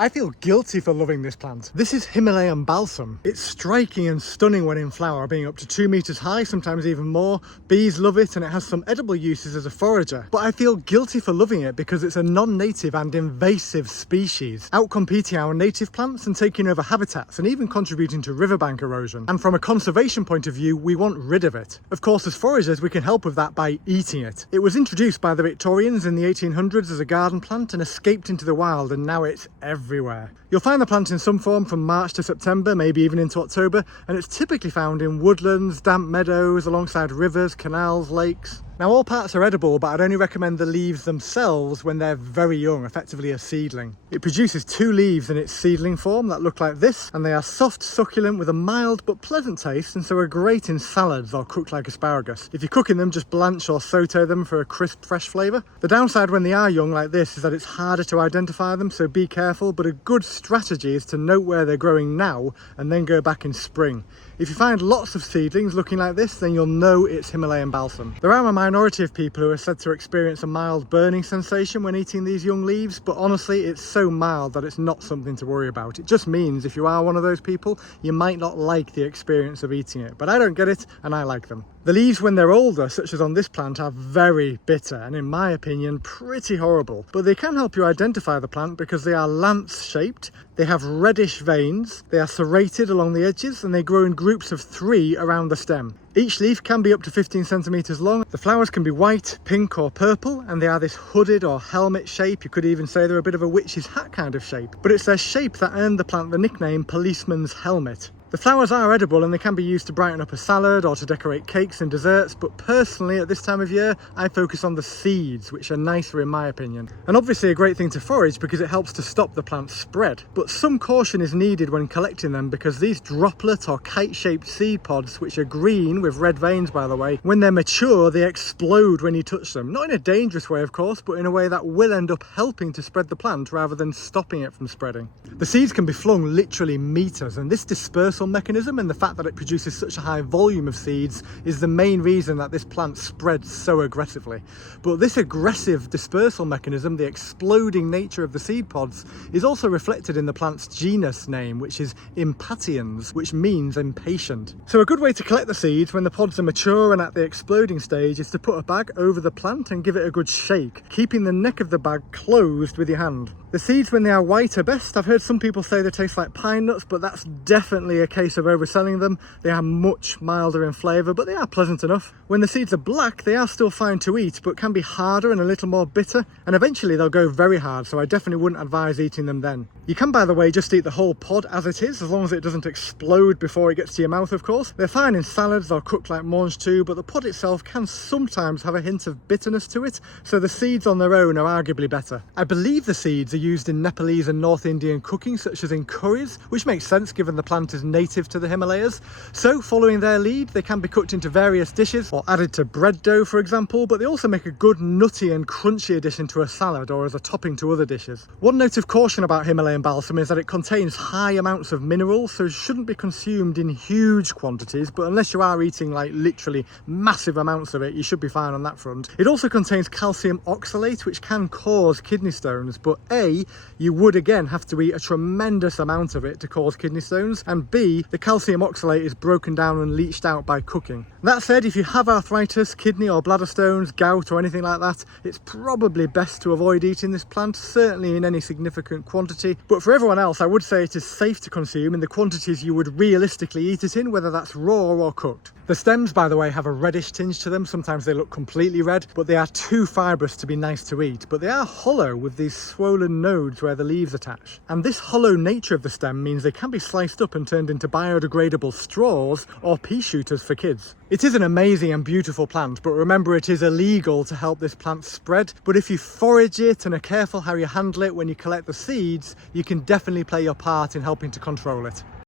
I feel guilty for loving this plant. This is Himalayan Balsam. It's striking and stunning when in flower, being up to 2 meters high, sometimes even more. Bees love it and it has some edible uses as a forager. But I feel guilty for loving it because it's a non-native and invasive species, outcompeting our native plants and taking over habitats and even contributing to riverbank erosion. And from a conservation point of view, we want rid of it. Of course, as foragers, we can help with that by eating it. It was introduced by the Victorians in the 1800s as a garden plant and escaped into the wild, and now it's everywhere. You'll find the plant in some form from March to September, maybe even into October, and it's typically found in woodlands, damp meadows, alongside rivers, canals, lakes. Now, all parts are edible, but I'd only recommend the leaves themselves when they're very young, effectively a seedling. It produces 2 leaves in its seedling form that look like this, and they are soft, succulent with a mild but pleasant taste, and so are great in salads or cooked like asparagus. If you're cooking them, just blanch or saute them for a crisp, fresh flavour. The downside when they are young like this is that it's harder to identify them, so be careful, but a good strategy is to note where they're growing now and then go back in spring. If you find lots of seedlings looking like this, then you'll know it's Himalayan Balsam. There are a minority of people who are said to experience a mild burning sensation when eating these young leaves, but honestly it's so mild that it's not something to worry about. It just means if you are one of those people, you might not like the experience of eating it, but I don't get it and I like them. The leaves when they're older, such as on this plant, are very bitter and in my opinion pretty horrible, but they can help you identify the plant because they are lance shaped, they have reddish veins, they are serrated along the edges, and they grow in groups of 3 around the stem. Each leaf can be up to 15 centimeters long. The flowers can be white, pink or purple, and they are this hooded or helmet shape. You could even say they're a bit of a witch's hat kind of shape, but it's their shape that earned the plant the nickname policeman's helmet. The flowers are edible and they can be used to brighten up a salad or to decorate cakes and desserts, but personally at this time of year I focus on the seeds, which are nicer in my opinion. And obviously a great thing to forage because it helps to stop the plant's spread. But some caution is needed when collecting them because these droplet or kite-shaped seed pods, which are green with red veins by the way, when they're mature they explode when you touch them. Not in a dangerous way of course, but in a way that will end up helping to spread the plant rather than stopping it from spreading. The seeds can be flung literally meters, and this dispersal mechanism and the fact that it produces such a high volume of seeds is the main reason that this plant spreads so aggressively. But this aggressive dispersal mechanism, the exploding nature of the seed pods, is also reflected in the plant's genus name, which is impatiens, which means impatient. So a good way to collect the seeds when the pods are mature and at the exploding stage is to put a bag over the plant and give it a good shake, keeping the neck of the bag closed with your hand. The seeds when they are white are best. I've heard some people say they taste like pine nuts, but that's definitely a case of overselling them. They are much milder in flavour, but they are pleasant enough. When the seeds are black, they are still fine to eat, but can be harder and a little more bitter, and eventually they'll go very hard, so I definitely wouldn't advise eating them then. You can, by the way, just eat the whole pod as it is, as long as it doesn't explode before it gets to your mouth, of course. They're fine in salads or cooked like mange too, but the pod itself can sometimes have a hint of bitterness to it, so the seeds on their own are arguably better. I believe the seeds are used in Nepalese and North Indian cooking, such as in curries, which makes sense given the plant is native to the Himalayas. So following their lead, they can be cooked into various dishes or added to bread dough, for example, but they also make a good nutty and crunchy addition to a salad or as a topping to other dishes. One note of caution about Himalayan Balsam is that it contains high amounts of minerals, so it shouldn't be consumed in huge quantities, but unless you are eating like literally massive amounts of it, you should be fine on that front. It also contains calcium oxalate, which can cause kidney stones, but A, you would again have to eat a tremendous amount of it to cause kidney stones, and B, the calcium oxalate is broken down and leached out by cooking. That said, if you have arthritis, kidney or bladder stones, gout or anything like that, it's probably best to avoid eating this plant, certainly in any significant quantity. But for everyone else, I would say it is safe to consume in the quantities you would realistically eat it in, whether that's raw or cooked. The stems, by the way, have a reddish tinge to them. Sometimes they look completely red, but they are too fibrous to be nice to eat. But they are hollow with these swollen nodes where the leaves attach. And this hollow nature of the stem means they can be sliced up and turned into biodegradable straws or pea shooters for kids. It is an amazing and beautiful plant, but remember it is illegal to help this plant spread. But if you forage it and are careful how you handle it when you collect the seeds, you can definitely play your part in helping to control it.